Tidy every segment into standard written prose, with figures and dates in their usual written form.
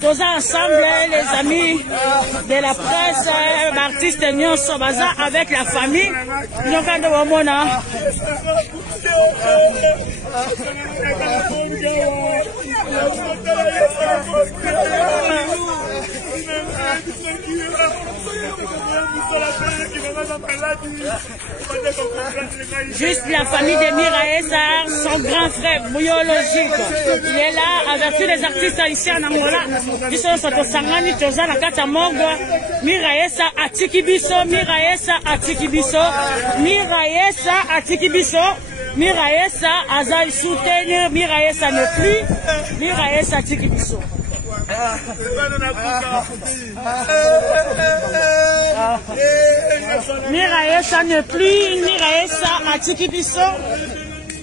Tous ensemble, les amis de la presse, artistes Nyonso Baza avec la famille. Nous juste la famille de Mirae Sahar, son grand frère biologique. Il est là avec tous les artistes ici en Angola. Ils sont sur Sangani, Toza, la Kata Morgo. Mirae Sahar, Atikibiso, Mirae Sahar, Atikibiso, Mirae Sahar, Atikibiso. Mirae Sahar, Azaï soutenir, Mirae Sahar ne plus, Mirae Sahar, Atikibiso. Mirae Sahar ne plus, Mirae Sahar, Atikibiso.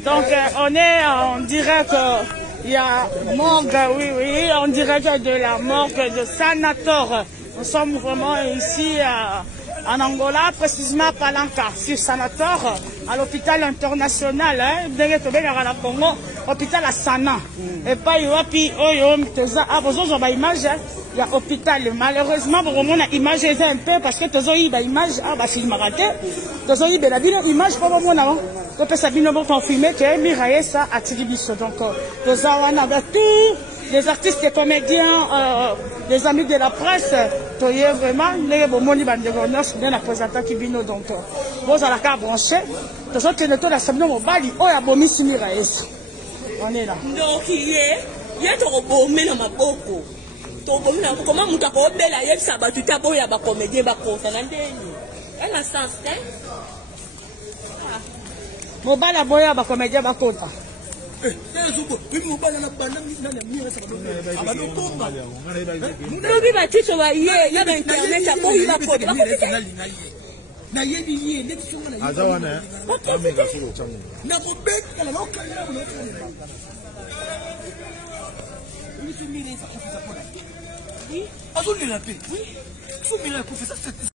Donc on est, on dirait qu'il y a morgue, oui, on dirait de la morgue de Sanator. Nous sommes vraiment ici en Angola, précisément à Palanca, sur Sanator, à l'hôpital international, Congo, hôpital à Sana. Et pas il y a hôpital. Malheureusement, on a image un peu parce que tu as une image, film raté. Tu as une image pour le moment. On peut s'abîmer pour filmer que Mirae Sahar a Tigibiso. Donc, tu as tous les artistes et comédiens, les amis de la presse, tu as vraiment les bomoni bandegonos, bien la présentation qui vient. Donc, vous allez la brancher. Tu as que nous la semaine au Bali, oh, ya bomi si Mirae Sahar. On est là. Donc, il y a trop bomé dans ma boko. Comment vous avez fait la yel sabat tout à boya ba comédien ba consanandeni. Elle a sens hein. Mobala boya ba comédien ba kota. Lobi ba ticho ba ye ya ba internet ya boya ba kota. Na yebi ye l'élection na ye. Azawana. Amega solo changu. Na mobek kana lokala na. Oui. Oui. Oui.